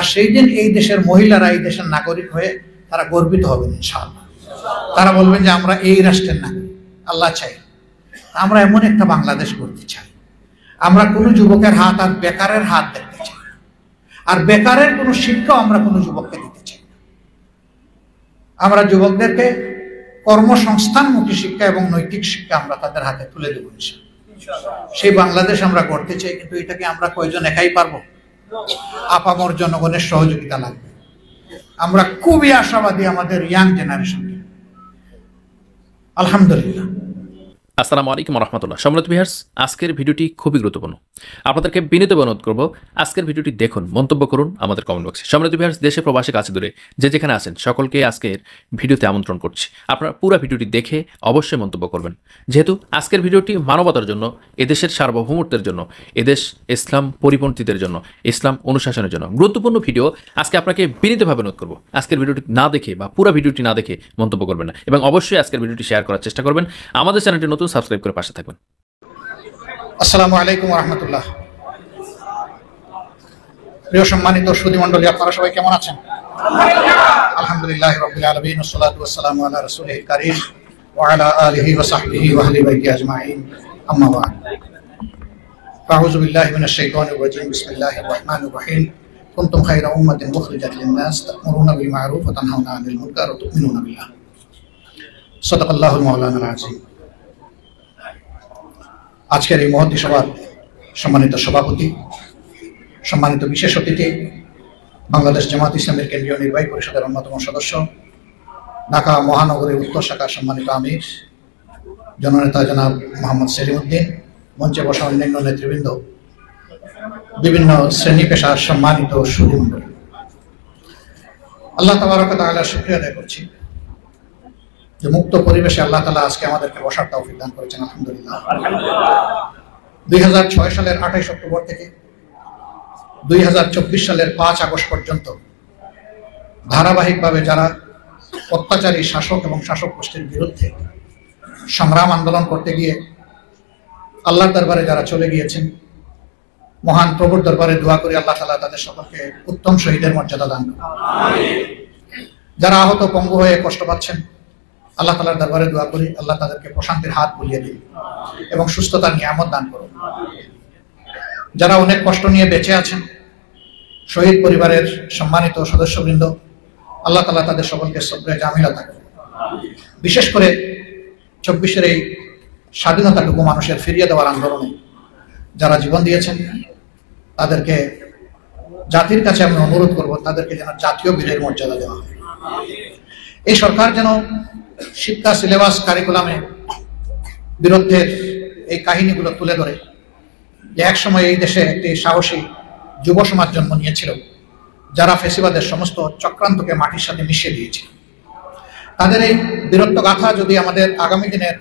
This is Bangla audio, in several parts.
আর সেই দিন এই দেশের মহিলারা এই দেশের নাগরিক হয়ে তারা গর্বিত হবেন ইনশাআল্লাহ। তারা বলবেন যে আমরা এই রাষ্ট্রের নাগরিক। আল্লাহ চাই আমরা এমন একটা বাংলাদেশ করতে চাই, আমরা কোনো যুবকের হাত আর বেকারের হাত দেখতে চাই, আর বেকারের কোনো শিক্ষা আমরা কোনো যুবককে দিতে চাই। আমরা যুবকদেরকে কর্মসংস্থানমুখী শিক্ষা এবং নৈতিক শিক্ষা আমরা তাদের হাতে তুলে দেব ইনশাআল্লাহ। সেই বাংলাদেশ আমরা গড়তে চাই, কিন্তু এটাকে আমরা কয়জন একাই পারবো? আপামর জনগণের সহযোগিতা লাগবে। আমরা খুবই আশাবাদী আমাদের ইয়াং জেনারেশনকে। আলহামদুলিল্লাহ। আসসালামু আলাইকুম রহমতুল্লাহ। সম্মানিত ভিউয়ার্স, আজকের ভিডিওটি খুবই গুরুত্বপূর্ণ। আপনাদেরকে বিনীত অনুরোধ করব, আজকের ভিডিওটি দেখুন, মন্তব্য করুন আমাদের কমেন্ট বক্সে। সম্মানিত ভিউয়ার্স, দেশে প্রবাসী কাছে দূরে যে যেখানে আছেন সকলকে আজকের ভিডিওতে আমন্ত্রণ করছি। আপনারা পুরো ভিডিওটি দেখে অবশ্যই মন্তব্য করবেন, যেহেতু আজকের ভিডিওটি মানবতার জন্য, এদেশের সার্বভৌমত্বের জন্য, এদেশ ইসলাম পরিপন্থীদের জন্য, ইসলাম অনুশাসনের জন্য গুরুত্বপূর্ণ ভিডিও। আজকে আপনাকে বিনীতভাবে অনুরোধ করব, আজকের ভিডিওটি না দেখে বা পুরো ভিডিওটি না দেখে মন্তব্য করবেন না, এবং অবশ্যই আজকের ভিডিওটি শেয়ার করার চেষ্টা করবেন। আমাদের চ্যানেলটি নতুন, সাবস্ক্রাইব করে পাশে থাকবেন। আসসালামু আলাইকুম রহমতুল্লাহ। প্রিয় সম্মানিত সুধীমণ্ডলী, আপনারা সবাই কেমন আছেন? আলহামদুলিল্লাহ রাব্বিল আলামিন, ওয়াসসালাতু ওয়াসসালামু আলা রাসূলিল কারীম ওয়া আলা আলিহি ওয়া সাহবিহি ওয়া আহলি বাইতি আজমাইন, আম্মা বা'দ। আউযু বিল্লাহি মিনাশ শাইতানির রাজীম। বিসমিল্লাহির রহমানির রহিম। কুনতুম খায়রা উম্মাতিন উখরিজাত লিন-নাস তা'মুরুনা বিল মা'রুফ ওয়া তানহাউনা আনিল মুনকার ওয়া তু'মিনুনা বিল্লাহ। সাদাকাল্লাহুল মাওলানাল আযীম। আজকের এই মহতী সভার সম্মানিত সভাপতি, সম্মানিত বিশেষ অতিথি, বাংলাদেশ জামাত ইসলামের কেন্দ্রীয় নির্বাহী পরিষদের অন্যতম সদস্য, ঢাকা মহানগরীর উত্তর শাখার সম্মানিত আমির জননেতা জনাব মোহাম্মদ সেলিম উদ্দিন, মঞ্চে বসা অন্যান্য নেতৃবৃন্দ, বিভিন্ন শ্রেণী পেশার সম্মানিত সুধীমণ্ডলী, আল্লাহ তাবারক ওয়া তাআলার শুকরিয়া আদায় করছি যে মুক্ত পরিবেশে আল্লাহ তাআলা আজকে আমাদেরকে বসার তৌফিক দান করেছেন। আলহামদুলিল্লাহ। 2006 সালের 28 অক্টোবর থেকে 2024 সালের 5 আগস্ট পর্যন্ত ধারাবাহিকভাবে যারা অত্যাচারী শাসক এবং শাসক গোষ্ঠীর বিরুদ্ধে সংগ্রাম আন্দোলন করতে গিয়ে আল্লাহর দরবারে যারা চলে গিয়েছেন, মহান প্রভুর দরবারে দোয়া করি আল্লাহ তাআলা তাদের সকলকে উত্তম শহীদের মর্যাদা দান করুন। যারা আহত পঙ্গু হয়ে কষ্ট পাচ্ছেন, আল্লাহ তাআলার দরবারে দোয়া করি আল্লাহ তাদেরকে প্রশান্তির হাত বুলিয়ে দিন এবং সুস্থতার নিয়ামত দান করুন। যারা অনেক কষ্ট নিয়ে বেঁচে আছেন, শহীদ পরিবারের সম্মানিত সদস্যবৃন্দ, আল্লাহ তাআলা তাদের সকলকে সবরে জামিলা থাকুন। বিশেষ করে 24-এর এই স্বাধীনতাটুকু মানুষের ফিরিয়ে দেওয়ার আন্দোলনে যারা জীবন দিয়েছেন, তাদেরকে জাতির কাছে আমি অনুরোধ করব তাদেরকে যেন জাতীয় বীরের মর্যাদা দেওয়া হয়। এই সরকার যেন শিক্ষা সিলেবাস কারিকুলামে বিরুদ্ধের এই কাহিনীগুলো তুলে ধরে, যে একসময় এই দেশে একটি সাহসী যুব সমাজ জন্ম নিয়েছিল যারা ফেসিবাদের সমস্ত চক্রান্তকে মাটির সাথে মিশিয়ে দিয়েছিল। তাদের এই বীরত্ব গাথা যদি আমাদের আগামী দিনের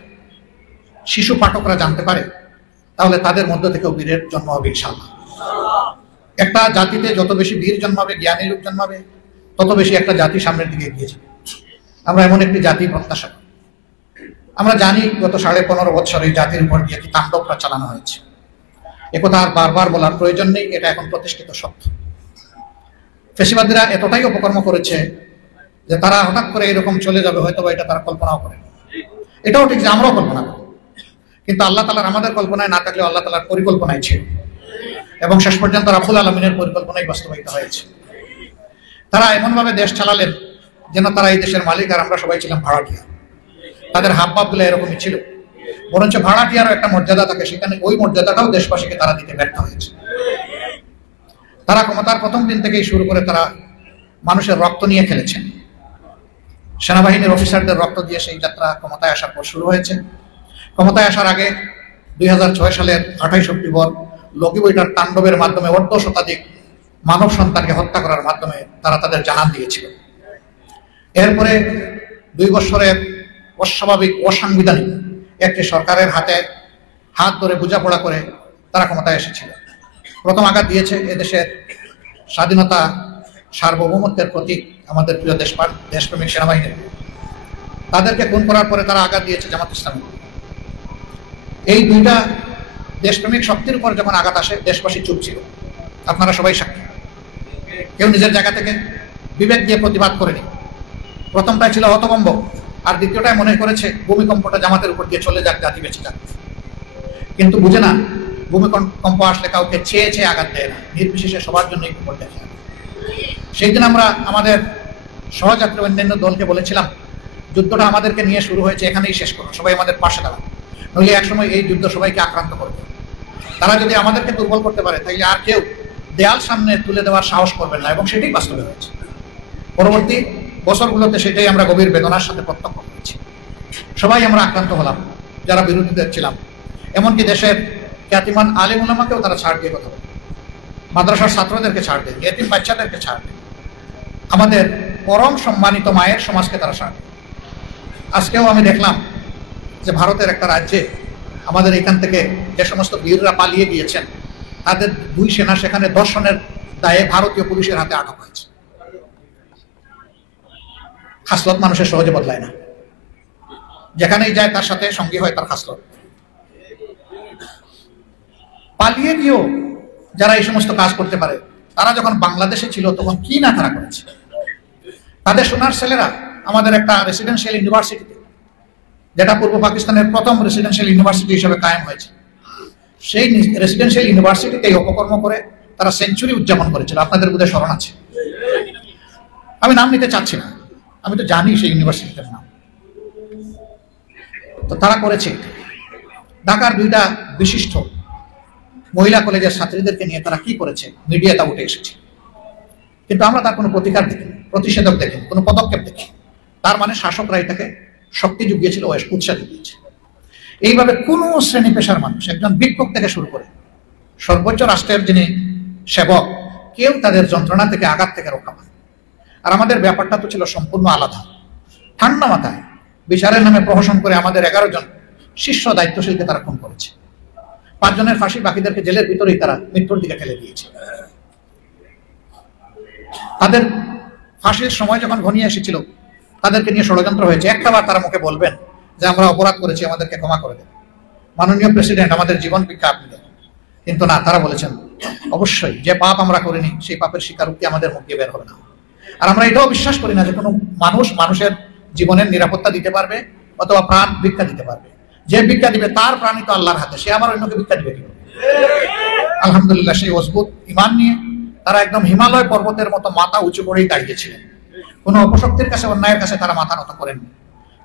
শিশু পাঠকরা জানতে পারে, তাহলে তাদের মধ্য থেকেও বীরের জন্ম হবে ইনশাআল্লাহ। একটা জাতিতে যত বেশি বীর জন্মাবে, জ্ঞানী লোক জন্মাবে, তত বেশি একটা জাতি সামনের দিকে এগিয়ে যাবে। আমরা এমন একটি জাতি প্রত্যাশা করি। আমরা জানি গত 15.5 বছর এই জাতির উপর দিয়ে কি তাণ্ডবটা চালানো হয়েছে। একথা আর বারবার বলার প্রয়োজন নেই, এটা এখন প্রতিষ্ঠিত সত্য। ফেসিবাদীরা এতটাই অপকর্ম করেছে যে তারা হঠাৎ করে এরকম চলে যাবে, হয়তো এটা তারা কল্পনাও করে। এটাও ঠিক যে আমরাও কল্পনা করি, কিন্তু আল্লাহ তাআলার আমাদের কল্পনায় না থাকলেও আল্লাহ তাআলার পরিকল্পনায় ছিল, এবং শেষ পর্যন্ত রাব্বুল আলামিনের পরিকল্পনাই বাস্তবায়িত হয়েছে। তারা এমনভাবে দেশ চালালেন যেন তারা এই দেশের মালিক আর আমরা সবাই ছিলাম ভাড়াটিয়া। তাদের হাবভাবগুলো এরকমই ছিল, বরঞ্চ ভাড়াটিয়ারও একটা মর্যাদা থাকে, সেখানে ওই মর্যাদাটাও দেশবাসীকে তারা দিতে ব্যর্থ হয়েছে। তারা ক্ষমতার প্রথম দিন থেকেই শুরু করে তারা মানুষের রক্ত নিয়ে খেলেছেন। সেনাবাহিনীর অফিসারদের রক্ত দিয়ে সেই যাত্রা ক্ষমতায় আসার পর শুরু হয়েছে। ক্ষমতায় আসার আগে 2006 সালের 28 অক্টোবর লগি বইটার তাণ্ডবের মাধ্যমে অর্ধ শতাধিক মানব সন্তানকে হত্যা করার মাধ্যমে তারা তাদের জানান দিয়েছিল। এরপরে 2 বছরের অস্বাভাবিক অসাংবিধানিক একটি সরকারের হাতে হাত ধরে বোঝাপড়া করে তারা ক্ষমতায় এসেছিল। প্রথম আঘাত দিয়েছে এদেশের স্বাধীনতা সার্বভৌমত্বের প্রতীক আমাদের প্রিয় দেশপ্রেমিক সেনাবাহিনী। তাদেরকে খুন করার পরে তারা আঘাত দিয়েছে জামাত ইসলামী। এই দুইটা দেশপ্রেমিক শক্তির উপর যখন আঘাত আসে, দেশবাসী চুপ ছিল, আপনারা সবাই সাক্ষী। কেউ নিজের জায়গা থেকে বিবেক দিয়ে প্রতিবাদ করেনি। প্রথমটাই ছিল হতভম্ব, আর দ্বিতীয়টাই মনে করেছে ভূমিকম্পটা জামাতের উপর দিয়ে চলে যাক, জাতি বেঁচে যাক। কিন্তু বুঝে না, ভূমিকম্প আসলে কাউকে চেয়ে চেয়ে আঘাত দেয় না, নির্বিশেষে সবার জন্যই বিপদ দেখে। সেই দিন আমরা আমাদের সহযাত্রী অন্যান্য দলকে বলেছিলাম, যুদ্ধটা আমাদেরকে নিয়ে শুরু হয়েছে, এখানেই শেষ করো, সবাই আমাদের পাশে দাঁড়ান, নইলে একসময় এই যুদ্ধ সবাইকে আক্রান্ত করবে। তারা যদি আমাদেরকে দুর্বল করতে পারে, তাহলে আর কেউ দেয়াল সামনে তুলে দেওয়ার সাহস করবেন না, এবং সেটাই বাস্তবে হয়েছে। পরবর্তী বছরগুলোতে সেটাই আমরা গভীর বেদনার সাথে প্রত্যক্ষ করেছি। সবাই আমরা আক্রান্ত হলাম, যারা বিরোধীদের ছিলাম। এমনকি দেশের খ্যাতিমান আলেম উলামাকেও তারা ছাড় দিয়ে কথা বলে, মাদ্রাসার ছাত্রদেরকে ছাড় দেয়, এতিম বাচ্চাদেরকে ছাড় দেয়, আমাদের পরম সম্মানিত মায়ের সমাজকে তারা ছাড় দেয়। আজকেও আমি দেখলাম যে ভারতের একটা রাজ্যে আমাদের এখান থেকে যে সমস্ত বীররা পালিয়ে গিয়েছেন, তাদের 2 সেনা সেখানে ধর্ষণের দায়ে ভারতীয় পুলিশের হাতে আটক হয়েছে। খাসলত মানুষের সহজে বদলায় না, যেখানেই যায় তার সাথে সঙ্গী হয় তার খাসলত। পালিয়ে গিয়েও যারা এই সমস্ত কাজ করতে পারে, তারা যখন বাংলাদেশে ছিল তখন কি না তারা করেছে। তাদের সোনার ছেলেরা আমাদের একটা রেসিডেন্সিয়াল ইউনিভার্সিটিতে, যেটা পূর্ব পাকিস্তানের প্রথম রেসিডেন্সিয়াল ইউনিভার্সিটি হিসেবে কায়েম হয়েছে, সেই রেসিডেন্সিয়াল ইউনিভার্সিটিতে অপকর্ম করে তারা সেঞ্চুরি উদযাপন করেছিল। আপনাদের বোধহয় স্মরণ আছে। আমি নাম নিতে চাচ্ছি না, আমি তো জানি সেই ইউনিভার্সিটির নাম। তো তারা করেছে। ঢাকার 2টা বিশিষ্ট মহিলা কলেজের ছাত্রীদেরকে নিয়ে তারা কি করেছে, মিডিয়াটা উঠে এসেছে। কিন্তু আমরা তার কোনো প্রতিকার দেখিনি, প্রতিষেধক দেখিনি, কোনো পদক্ষেপ দেখি। তার মানে শাসকরা এটাকে শক্তি জুগিয়েছিল, উৎসাহ জুগিয়েছে। এইভাবে কোন শ্রেণী পেশার মানুষ, একজন ভিক্ষুক থেকে শুরু করে সর্বোচ্চ রাষ্ট্রের যিনি সেবক, কেউ তাদের যন্ত্রণা থেকে, আঘাত থেকে রক্ষা পায়। আর আমাদের ব্যাপারটা তো ছিল সম্পূর্ণ আলাদা। ঠান্ডা মাথায় বিচারের নামে প্রহসন করে আমাদের 11 জন শীর্ষ দায়িত্বশীলকে তারা খুন করেছে। 5 জনের ফাঁসি, বাকিদেরকে জেলের ভিতরেই তারা মৃত্যুর দিকে ঠেলে দিয়েছে। তাদের ফাঁসির সময় যখন ঘনিয়ে এসেছিল, তাদেরকে নিয়ে ষড়যন্ত্র হয়েছে। একটাবার তারা মুখে বলবেন যে আমরা অপরাধ করেছি, আমাদেরকে ক্ষমা করে দেন, মাননীয় প্রেসিডেন্ট আমাদের জীবন ভিক্ষা আপনি দেন। কিন্তু না, তারা বলেছেন অবশ্যই যে পাপ আমরা করিনি সেই পাপের স্বীকারোক্তি আমাদের মুখ দিয়ে বের হবে না। আর আমরা এটাও বিশ্বাস করি না যে কোনো মানুষ মানুষের জীবনের নিরাপত্তা দিতে পারবে অথবা প্রাণ ভিক্ষা দিতে পারবে। যে ভিক্ষা দিবে তার প্রাণই তো আল্লাহর হাতে, সে আমার অন্যকে ভিক্ষা দিবে কি? আলহামদুলিল্লাহ, সেই অদ্ভুত ঈমান নিয়ে তারা একদম হিমালয় পর্বতের মতো মাথা উঁচু করেই দাঁড়িয়েছিলেন। কোনো অপশক্তির কাছে, অন্যায়ের কাছে তারা মাথা নত করেননি।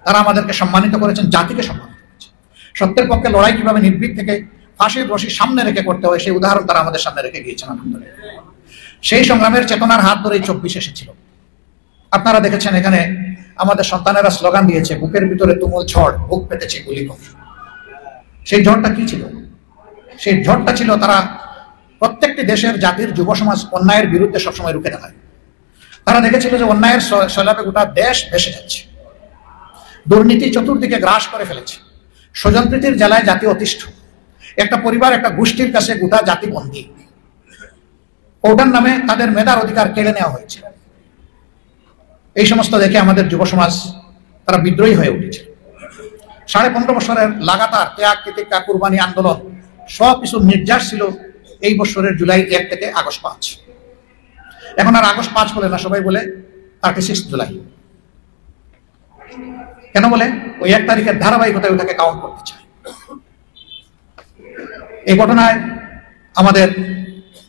তারা আমাদেরকে সম্মানিত করেছেন, জাতিকে সম্মানিত করেছেন। সত্যের পক্ষে লড়াই কিভাবে নির্ভীক থেকে ফাঁসির রশি সামনে রেখে করতে হয়, সেই উদাহরণ তারা আমাদের সামনে রেখে গিয়েছেন। আলহামদুলিল্লাহ, সেই সংগ্রামের চেতনার হাত ধরেই 24 এসেছিল। আপনারা দেখেছেন এখানে আমাদের সন্তানেরা স্লোগান দিয়েছে, বুকের ভিতরে তুমুল ঝড়, বুক পেতেছে গুলি কর। সেই ঝড়টা কি ছিল? সেই ঝড়টা ছিল তারা প্রত্যেকটি দেশের জাতির যুব সমাজ অন্যায়ের বিরুদ্ধে সবসময় রুখে দাঁড়ায়। তারা দেখেছিল যে অন্যায়ের সৈলাবে গোটা দেশ ভেসে যাচ্ছে, দুর্নীতি চতুর্দিকে গ্রাস করে ফেলেছে, স্বজনপ্রীতির জ্বালায় জাতি অতিষ্ঠ, একটা পরিবার, একটা গোষ্ঠীর কাছে গোটা জাতি বন্দী। ওটার নামে তাদের মেধার অধিকার কেড়ে নেওয়া হয়েছে। এই সমস্ত দেখে আমাদের যুব সমাজ তারা বিদ্রোহী হয়ে উঠেছে। 15.5 বছরের লাগাতার ত্যাগ, তিতিক্ষা, কুরবানি আন্দোলন সবকিছু নির্যাস ছিল এই বছরের জুলাই 1 থেকে আগস্ট 5। এখন আর আগস্ট 5 বলে না, সবাই বলে 36 জুলাই। কেন বলে? ওই 1 তারিখের ধারাবাহিকতায় ওটাকে কাউন্ট করতে চায়। এই ঘটনায় আমাদের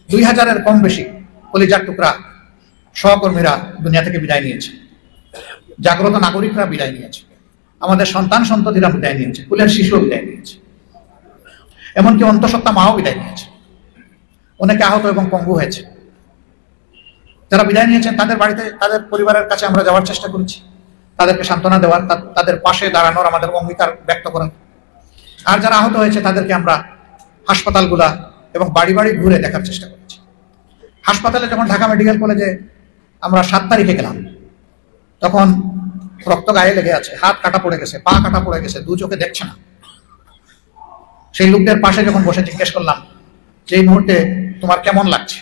2000-এর কম বেশি কলিজার টুকরা সহকর্মীরা দুনিয়া থেকে বিদায় নিয়েছে, জাগ্রত নাগরিকরা বিদায় নিয়েছে, আমাদের সন্তান সন্ততিরা বিদায় নিয়েছে, কুলের শিশুও বিদায় নিয়েছে, এমনকি অন্তঃসত্ত্বা মাও বিদায় নিয়েছে। অনেকে আহত এবং পঙ্গু হয়েছে। যারা বিদায় নিয়েছেন তাদের বাড়িতে, তাদের পরিবারের কাছে আমরা যাওয়ার চেষ্টা করেছি, তাদেরকে সান্ত্বনা দেওয়ার, তাদের পাশে দাঁড়ানোর আমাদের অঙ্গীকার ব্যক্ত করার। আর যারা আহত হয়েছে তাদেরকে আমরা হাসপাতালগুলা এবং বাড়ি বাড়ি ঘুরে দেখার চেষ্টা করেছি। হাসপাতালে যখন ঢাকা মেডিকেল কলেজে আমরা 7 তারিখে গেলাম, তখন রক্ত গায়ে লেগে আছে, হাত কাটা পড়ে গেছে, পা কাটা পড়ে গেছে, 2 চোখে দেখছে না। সেই লোকদের পাশে যখন বসে জিজ্ঞেস করলাম যে এই মুহূর্তে তোমার কেমন লাগছে,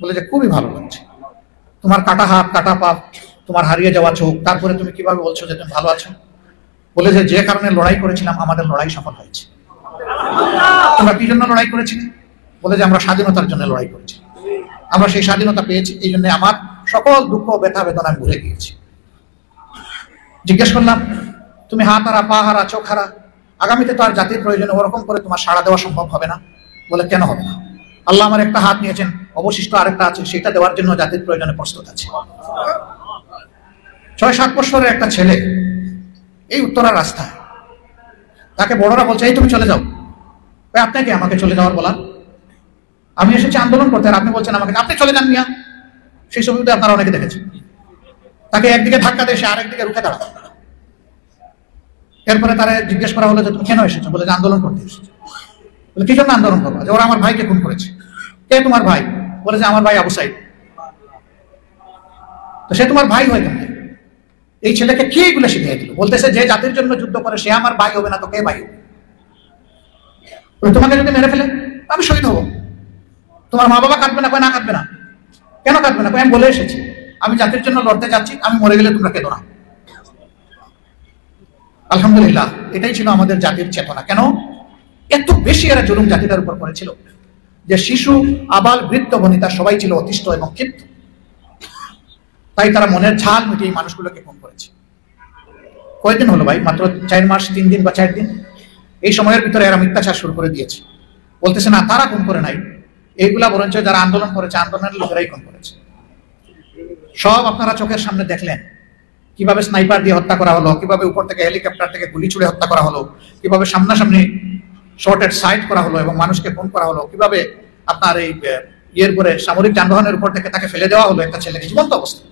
বলে যে খুবই ভালো লাগছে। তোমার কাটা হাত, কাটা পা, তোমার হারিয়ে যাওয়া চোখ, তারপরে তুমি কিভাবে বলছো যে তুমি ভালো আছো? বলে যে কারণে লড়াই করেছিলাম আমাদের লড়াই সফল হয়েছে। তোমরা কি জন্য লড়াই করেছিলে? বলে যে আমরা স্বাধীনতার জন্য লড়াই করেছি। আমরা সেই স্বাধীনতা পেয়েছি, এই জন্য আমার সকল দুঃখ ব্যথা বেদনা আমি ভুলে গিয়েছি। জিজ্ঞেস করলাম, তুমি হাত হারা, পা হারা, চোখ হারা, আগামীতে তো আর জাতির প্রয়োজনে ওরকম করে তোমার সাড়া দেওয়া সম্ভব হবে না। বলে, কেন হবে না? আল্লাহ আমার একটা হাত নিয়েছেন, অবশিষ্ট আরেকটা আছে, সেটা দেওয়ার জন্য জাতির প্রয়োজনে প্রস্তুত আছে। 6-7 বছরের একটা ছেলে এই উত্তরার রাস্তায়, তাকে বড়রা বলছে, এই তুমি চলে যাও। আপনাকে আমাকে চলে যাওয়ার বলার? আমি এসেছি আন্দোলন করতে, আর আপনি বলছেন আমাকে আপনি চলে যান মিয়া। সেই ছবিতে আপনারা অনেকে দেখেছেন। তাকে একদিকে ধাক্কা দিয়ে সে আরেকদিকে রুখে দাঁড়ায়। এরপরে তারা জিজ্ঞেস করা হলো যে তুমি কেন এসেছো? বলে যে আন্দোলন করতে এসেছো। বলে কি জন্য আন্দোলন করবো? যে ওরা আমার ভাইকে খুন করেছে। কে তোমার ভাই? বলে যে আমার ভাই আবু সাইদ। তো সে তোমার ভাই হয় কেন? এই ছেলেকে কি এগুলো শিখিয়ে দিল? বলতেছে যে জাতির জন্য যুদ্ধ করে সে আমার ভাই হবে না তো কে ভাই হবে? তোমাকে যদি মেরে ফেলে আমি শহীদ হবো। তোমার মা বাবা কাঁদবে না? কয় না, কাঁদবে না। কেন কাঁদবে না? কয় আমি বলে এসেছি আমি জাতির জন্য লড়তে যাচ্ছি, আমি মরে গেলে তোমরা কেঁদো না। আলহামদুলিল্লাহ, এটাই ছিল আমাদের জাতির চেতনা। কেন এত বেশি এরা জুলুম জাতিটার উপর করেছিল যে শিশু, আবাল, বৃদ্ধ, বনিতা সবাই ছিল অতিষ্ঠ এবং ক্ষিপ্ত। তাই তারা মনের ঝাল মিটিয়ে মানুষগুলোকে খুন করেছে। কয়েকদিন হলো ভাই, মাত্র 4 মাস, 3 দিন বা 4 দিন। এই সময়ের ভিতরে এরা মিথ্যাচার শুরু করে দিয়েছে। বলতেছে না তারা খুন করে নাই, এইগুলা বরঞ্চ যারা আন্দোলন করেছে, আন্দোলনের লোকেরাই খুন করেছে। সব আপনারা চোখের সামনে দেখলেন, কিভাবে স্নাইপার দিয়ে হত্যা করা হলো, কিভাবে উপর থেকে হেলিকপ্টার থেকে গুলি ছুড়ে হত্যা করা হলো, কিভাবে সামনাসামনি শর্টেড সাইট করা হলো এবং মানুষকে খুন করা হলো, কিভাবে আপনার এই ইয়ের করে সামরিক যানবাহনের উপর থেকে তাকে ফেলে দেওয়া হলো একটা ছেলেকে জীবন্ত অবস্থা।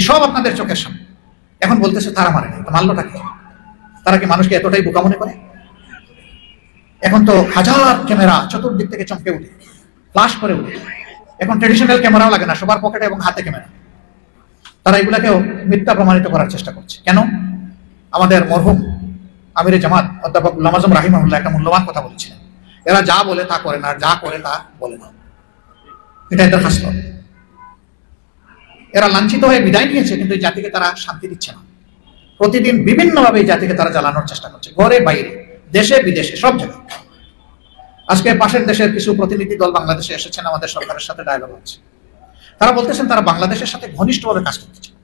এসব আপনাদের চোখের সামনে। এখন বলতেছে তারা মারে নাই, মারলোটা কি? তারা কি মানুষকে এতটাই বোকা মনে করে? এখন তো হাজার ক্যামেরা চতুর্দিক থেকে চমকে উঠে, ফ্লাশ করে উঠে। এখন ট্রেডিশনাল ক্যামেরাও লাগে না, সবার পকেটে এবং হাতে ক্যামেরা। তারা এগুলাকেও মিথ্যা প্রমাণিত করার চেষ্টা করছে। কেন? আমাদের মরহুম আমিরে জামাত অধ্যাপক গোলাম আজম রাহিমাহুল্লাহ একটা মূল্যবান কথা বলেছিলেন, এরা যা বলে তা করে না, যা করে তা বলে না। এটা এদের খাসলত। এরা লাঞ্ছিত হয়ে বিদায় নিয়েছে, কিন্তু এই জাতিকে তারা শান্তি দিচ্ছে না। প্রতিদিন বিভিন্নভাবে এই জাতিকে তারা জ্বালানোর চেষ্টা করছে, ঘরে বাইরে, দেশে বিদেশে, সব জায়গায়। আজকে পাশের দেশের কিছু প্রতিনিধি দল বাংলাদেশে এসেছেন, আমাদের সরকারের সাথে ডায়ালগ হচ্ছে। তারা বলতেছেন তারা বাংলাদেশের সাথে ঘনিষ্ঠভাবে কাজ করতে চায়।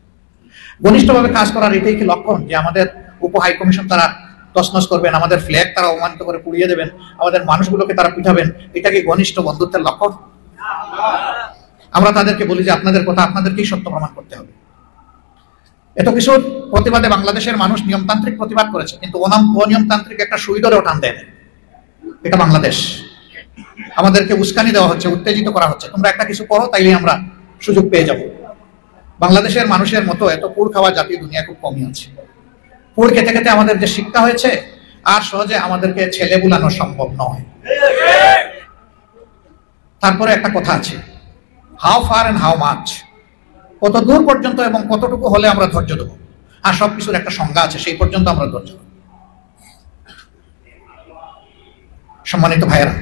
ঘনিষ্ঠভাবে কাজ করার এটাই কি লক্ষণ যে আমাদের উপ হাই কমিশন তারা তছনছ করবেন, আমাদের ফ্ল্যাগ তারা অবমানিত করে পুড়িয়ে দেবেন, আমাদের মানুষগুলোকে তারা পিঠাবেন? এটা কি ঘনিষ্ঠ বন্ধুত্বের লক্ষণ? আমরা তাদেরকে বলি যে আপনাদের কথা আপনাদেরকেই সত্য প্রমাণ করতে হবে। এত কিছু প্রতিবাদে বাংলাদেশের মানুষ নিয়মতান্ত্রিক প্রতিবাদ করেছে, কিন্তু অনিয়মতান্ত্রিক একটা সুই ধরেও টান দেয় না। এটা বাংলাদেশ। আমাদেরকে উস্কানি দেওয়া হচ্ছে, উত্তেজিত করা হচ্ছে, তোমরা একটা কিছু করো তাইলে আমরা সুযোগ পেয়ে যাব। বাংলাদেশের মানুষের মতো এত পুড় খাওয়া জাতি দুনিয়া খুব কমই আছে। পুড় খেতে খেতে আমাদের যে শিক্ষা হয়েছে, আর সহজে আমাদেরকে ছেলে বুলানো সম্ভব নয়। তারপরে একটা কথা আছে, how far and how much, কত দূর পর্যন্ত এবং কতটুকু হলে আমরা ধৈর্য দেবো। আর সবকিছুর একটা সংজ্ঞা আছে, সেই পর্যন্ত আমরা ধৈর্য দেব। সম্মানিত ভাইয়েরা,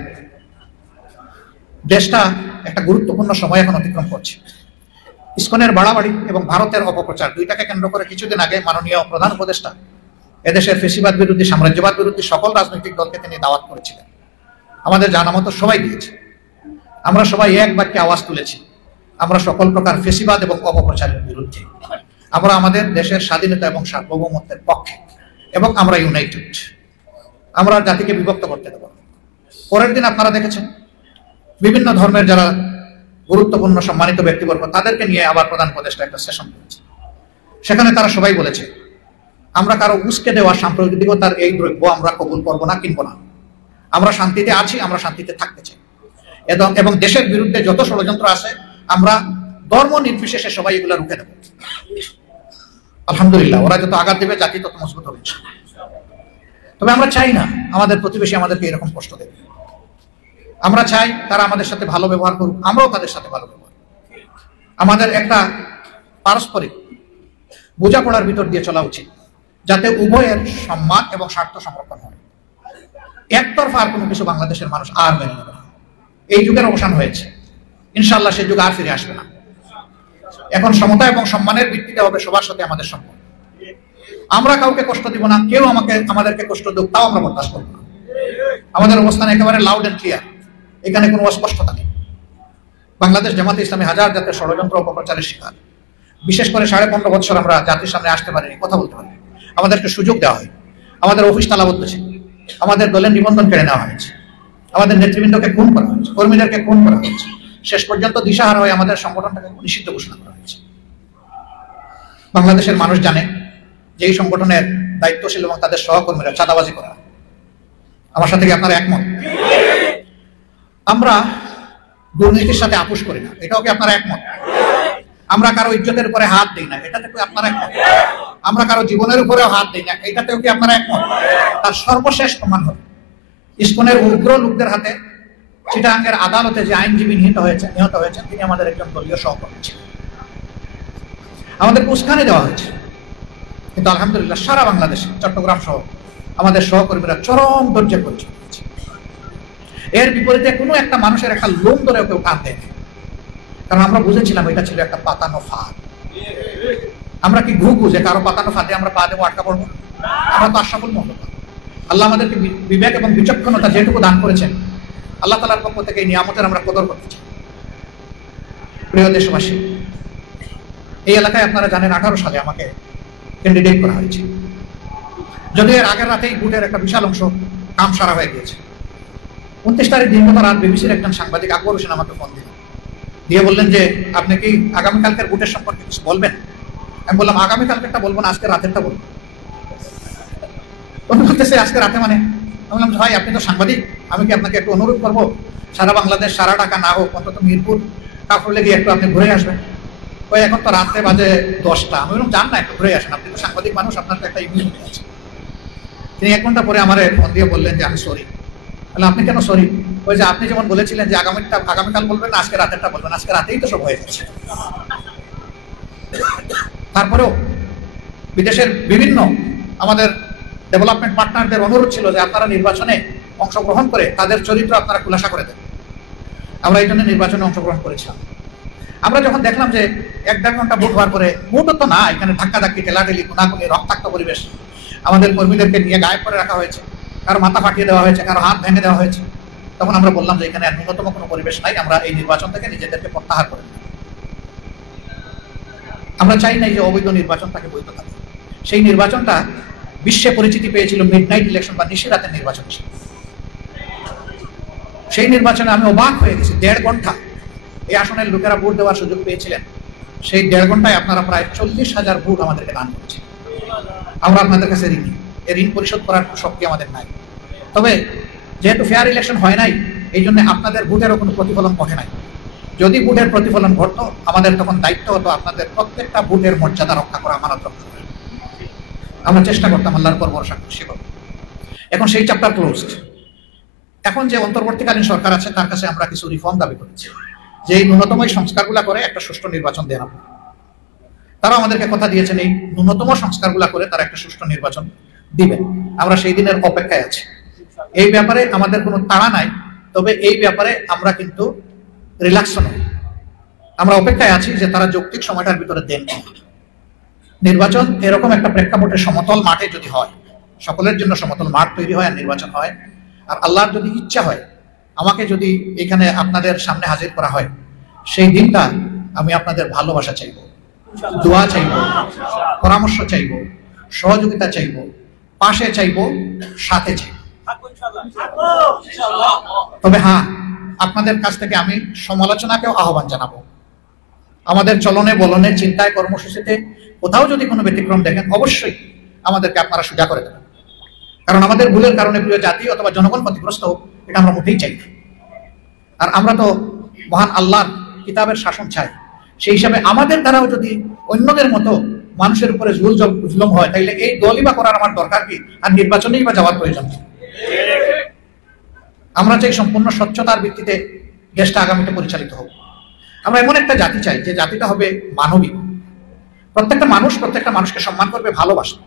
দেশটা একটা গুরুত্বপূর্ণ সময় এখন অতিক্রম করছে। ইসকনের বাড়াবাড়ি এবং ভারতের অপপ্রচার দুইটাকে কেন্দ্র করে কিছুদিন আগে মাননীয় প্রধান উপদেষ্টা এদেশের ফেসিবাদ বিরোধী, সাম্রাজ্যবাদ বিরোধী সকল রাজনৈতিক দলকে তিনি দাওয়াত করেছিলেন। আমাদের জানা মতো সবাই দিয়েছে। আমরা সবাই এক বাক্যে আওয়াজ তুলেছি, আমরা সকল প্রকার ফেসিবাদ এবং অপপ্রচারের বিরুদ্ধে। আমরা আমাদের দেশের স্বাধীনতা এবং সার্বভৌমত্বের পক্ষে, এবং আমরা ইউনাইটেড। আমরা জাতিকে বিভক্ত করতে দেব। পরের দিন আপনারা দেখেছেন বিভিন্ন ধর্মের যারা গুরুত্বপূর্ণ সম্মানিত ব্যক্তিবর্গ, তাদেরকে নিয়ে আবার প্রধান উপদেষ্টা একটা সেশন করেছে। সেখানে তারা সবাই বলেছে আমরা কারো উস্কে দেওয়া সাম্প্রদায়িকতার এই দ্রব্য আমরা কবুল করবো না, কিনবো না। আমরা শান্তিতে আছি, আমরা শান্তিতে থাকতে চাই, এবং দেশের বিরুদ্ধে যত ষড়যন্ত্র আছে আমরা ধর্ম নির্বিশেষে সবাই এগুলো রুখে দেব। আলহামদুলিল্লাহ, ওরা যত আঘাত দেবে জাতি তত মজবুত হবে। তবে আমরা চাই না আমাদের প্রতিবেশী আমাদেরকে এরকম কষ্ট দেবে। আমরা চাই তারা আমাদের সাথে ভালো ব্যবহার করুক, আমরাও তাদের সাথে ভালো ব্যবহার। আমাদের একটা পারস্পরিক বোঝাপড়ার ভিতর দিয়ে চলা উচিত, যাতে উভয়ের সম্মান এবং স্বার্থ সংরক্ষণ হয়। একতরফা আর কোনো কিছু বাংলাদেশের মানুষ আর মেনে নেবে না। এই যুগের অবসান হয়েছে, ইনশাআল্লাহ সে যুগ আর ফিরে আসবে না। এখন সমতা এবং সম্মানের ভিত্তিতে হবে সবার সাথে আমাদের সম্পর্ক। আমরা কাউকে কষ্ট দিব না, কেউ আমাদেরকে কষ্ট দেব তাও আমরা বরদাস্ত করব না। আমাদের অবস্থান একেবারে লাউড এন্ড ক্লিয়ার, এখানে কোনো অস্পষ্টতা নেই। বাংলাদেশ জামাতে ইসলামী হাজার জাতের ষড়যন্ত্র অপপ্রচারের শিকার। বিশেষ করে 15.5 বছর আমরা জাতির সামনে আসতে পারিনি, কথা বলতে পারিনি। আমাদেরকে সুযোগ দেওয়া হয়, আমাদের অফিস তালাবদ্ধ ছিল, আমাদের দলের নিবন্ধন কেড়ে নেওয়া হয়েছে, আমাদের নেতৃবৃন্দকে খুন করা হয়েছে, কর্মীদেরকে খুন করা হয়েছে, শেষ পর্যন্ত দিশাহারা হয়ে আমাদের সংগঠনটাকে নিষিদ্ধ ঘোষণা করা হয়েছে। বাংলাদেশের মানুষ জানে যে এই সংগঠনের দায়িত্বশীল এবং তাদের সহকর্মীরা চাঁদাবাজি করা। আমার সাথে কি আপনারা একমত? আমরা দুর্নীতির সাথে আপোষ করি না, এটাও কি আপনারা একমত? আমরা কারো ইজ্জতের উপরে হাত দিই না, এটাতে কি আপনারা একমত? আমরা কারো জীবনের উপরেও হাত দিই না, এটাতেও কি আপনারা একমত? তার সর্বশেষ প্রমাণ হল ইসকনের উগ্র লোকদের হাতে চিটাগাঙ্গের আদালতে যে আইনজীবী নিহত হয়েছেন তিনি আমাদের একজন দলীয় সহকর্মী ছিলেন। আমাদেরকে উস্কানি দেওয়া হয়েছে, কিন্তু আলহামদুলিল্লাহ সারা বাংলাদেশে চট্টগ্রাম সহ আমাদের সহকর্মীরা চরম ধৈর্যের পরিচয় দিয়েছে। এর বিপরীতে কোনো একটা মানুষের একটা লোম ধরে কেউ কান দেয়নি, কারণ আমরা বুঝেছিলাম এটা ছিল একটা পাতানো ফাঁদ। আমরা কি ঘুঘু যে কারো পাতানো ফাঁদে আমরা পা দেবো, আটকা পড়বো? আমরা তো আশরাফুল মাখলুক। আল্লাহ আমাদেরকে বিবেক এবং বিচক্ষণতা যেটুকু দান করেছেন, আল্লাহ তাআলার পক্ষ থেকে এই নিয়ামতের আমরা কদর করতে চাই। প্রিয় দেশবাসী, এই এলাকায় আপনারা জানেন 18 সালে আমাকে ক্যান্ডিডেট করা হয়েছে। যদি এর আগের রাতেই বুটের একটা বিশাল অংশ কাম সারা হয়ে গিয়েছে। 29 তারিখ দিনগত রাত বিবিসির একজন সাংবাদিক আকবর হোসেন আমাকে ফোন দিয়ে বললেন যে আপনি কি আগামীকালকের বুটের সম্পর্কে কিছু বলবেন? আমি বললাম আগামীকালকেরটা বলবো না, আজকে রাতেরটা বলবো। উনি বলতেছে আজকে রাতে মানে? আমি বললাম ভাই আপনি তো সাংবাদিক, আমি কি আপনাকে একটু অনুরোধ করবো সারা বাংলাদেশ সারা ঢাকা না হোক অন্তত মিরপুর কাফরুলে গিয়ে একটু আপনি ঘুরে আসবেন। ওই এখন তো রাত্রে বাজে 10টা। আমি বললাম যান না, একটু ঘুরে আসেন, আপনি তো সাংবাদিক মানুষ, আপনার তো একটা ইমিউনিটি আছে। তিনি 1 ঘন্টা পরে আমার ফোন দিয়ে বললেন যে আমি সরি। আপনি কেন সরি? ওই যে আপনি যেমন বলেছিলেন যে আগামীকাল বলবেন না, আজকে রাতেরটা বলবেন, আজকে রাতেই তো সব হয়ে যাচ্ছে। তারপরেও বিদেশের বিভিন্ন আমাদের ডেভেলপমেন্ট পার্টনারদের অনুরোধ ছিল যে আপনারা নির্বাচনে অংশগ্রহণ করে তাদের চরিত্র আপনারা খুলাসা করে দেন। আমরা এই জন্য নির্বাচনে অংশগ্রহণ করেছিলাম। আমরা যখন দেখলাম যে 1-1.5 ঘন্টা ভোট হওয়ার পরে, ভোটও তো না, এখানে ধাক্কাধাক্কি, ঠেলাঠেলি, কোনাকুনি, রক্তাক্ত পরিবেশ, আমাদের কর্মীদেরকে নিয়ে গায়েব করে রাখা হয়েছে, কারো মাথা ফাটিয়ে দেওয়া হয়েছে, কারো হাত ভেঙে দেওয়া হয়েছে। তখন আমরা বললাম যে এখানে ন্যূনতম কোনো পরিবেশ নাই, আমরা এই নির্বাচন থেকে নিজেদেরকে প্রত্যাহার করে দিই। আমরা চাই নাই যে অবৈধ নির্বাচনটাকে বৈধ থাকে। সেই নির্বাচনটা বিশ্বে পরিচিতি পেয়েছিল মিডনাইট ইলেকশন বা নিশিরাতের নির্বাচন হিসেবে। সেই নির্বাচনে আমি অবাক হয়ে গেছি, 1.5 ঘন্টা এই আসনের লোকেরা ভোট দেওয়ার সুযোগ পেয়েছিলেন। সেই 1.5 ঘন্টায় আপনারা প্রায় 40,000 ভোট আমাদেরকে দান করেছেন। আমরা আপনাদের কাছে ঋণী, এই ঋণ পরিশোধ করার শক্তি আমাদের নাই। তবে যেহেতু ফেয়ার ইলেকশন হয় নাই, এই জন্য আপনাদের ভোটেরও কোনো প্রতিফলন ঘটে নাই। যদি ভোটের প্রতিফলন ঘটতো, আমাদের তখন দায়িত্ব হতো আপনাদের প্রত্যেকটা ভোটের মর্যাদা রক্ষা করা, আমানত রক্ষা করা। আমরা চেষ্টা করতাম আল্লাহর উপর ভরসা করে সেভাবে। এখন সেই চ্যাপ্টার ক্লোজড। এখন যে অন্তর্বর্তীকালীন সরকার আছে তার কাছে আমরা কিছু রিফর্ম দাবি করেছি, যে এই ন্যূনতম সংস্কারগুলা করে একটা সুষ্ঠু নির্বাচন দেন। তারা আমাদেরকে কথা দিয়েছেন এই ন্যূনতম সংস্কারগুলা করে তারা একটা সুষ্ঠু নির্বাচন দিবেন। আমরা সেই দিনের অপেক্ষায় আছি। এই ব্যাপারে আমাদের কোনো তাড়া নাই, তবে এই ব্যাপারে আমরা কিন্তু রিল্যাক্স নই। আমরা অপেক্ষায় আছি যে তারা যৌক্তিক সময়টার ভিতরে দেন। নির্বাচন এরকম একটা প্রেক্ষাপটে সমতল মাঠে যদি হয়, সকলের জন্য সমতল মাঠ তৈরি হয় আর নির্বাচন হয়, আর আল্লাহর যদি ইচ্ছা হয় আমাকে যদি এখানে আপনাদের সামনে হাজির করা হয়, সেই দিনটা আমি আপনাদের ভালোবাসা চাইব, দোয়া চাইব, পরামর্শ চাইব, সহযোগিতা চাইব, পাশে চাইব, সাথে চাইব। তবে হ্যাঁ, আপনাদের কাছ থেকে আমি সমালোচনাকেও আহ্বান জানাবো। আমাদের চলনে বলনে, চিন্তায়, কর্মসূচিতে কোথাও যদি কোনো ব্যতিক্রম দেখেন, অবশ্যই আমাদেরকে আপনারা সোজা করে দেবেন। কারণ আমাদের ভুলের কারণে প্রিয় জাতি অথবা জনগণ ক্ষতিগ্রস্ত হোক, এটা আমরা মোটেই চাই। আর আমরা তো মহান আল্লাহর কিতাবের শাসন চাই। সেই হিসাবে আমাদের দ্বারাও যদি অন্যদের মতো মানুষের উপরে জুলুম হয়, তাইলে এই দলই বা করার আমার দরকার কি, আর নির্বাচনেই বা যাওয়ার প্রয়োজন কি? আমরা চাই সম্পূর্ণ স্বচ্ছতার ভিত্তিতে দেশটা আগামীতে পরিচালিত হোক। আমরা এমন একটা জাতি চাই যে জাতিটা হবে মানবিক। প্রত্যেকটা মানুষকে সম্মান করবে, ভালোবাসবে।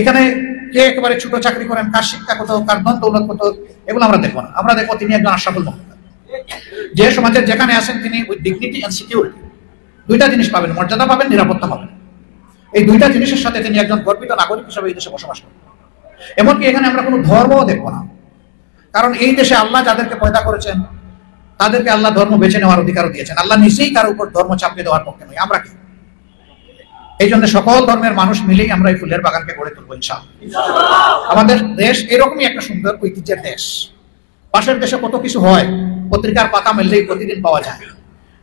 এখানে কে একেবারে ছোট চাকরি করেন, কার শিক্ষা কত, কার ধন দৌলত কত, এগুলো আমরা দেখবো না। আমরা দেখবো তিনি একজন আশরাফুল মাখলুক। যে সমাজের যেখানে আছেন তিনি উইথ ডিগনিটি এন্ড সিকিউরিটি, 2টা জিনিস পাবেন, মর্যাদা পাবেন, নিরাপত্তা পাবেন। এই 2টা জিনিসের সাথে তিনি একজন গর্বিত নাগরিক হিসেবে এই দেশে বসবাস করেন। এমনকি এখানে আমরা কোনো ধর্মও দেখবো না, কারণ এই দেশে আল্লাহ যাদেরকে পয়দা করেছেন তাদেরকে আল্লাহ ধর্ম বেছে নেওয়ার অধিকারও দিয়েছেন। আল্লাহ নিজেই কারো উপর ধর্ম চাপিয়ে দেওয়ার পক্ষে নয়। আমরা কি? এই জন্য সকল ধর্মের মানুষ মিলেই আমরা এই ফুলের বাগানকে গড়ে তুলবো ইনশাআল্লাহ। আমাদের দেশ এরকমই একটা সুন্দর ঐতিহ্যের দেশ। পাশের দেশে কত কিছু হয়, পত্রিকার পাতা মেললেই প্রতিদিন পাওয়া যায়।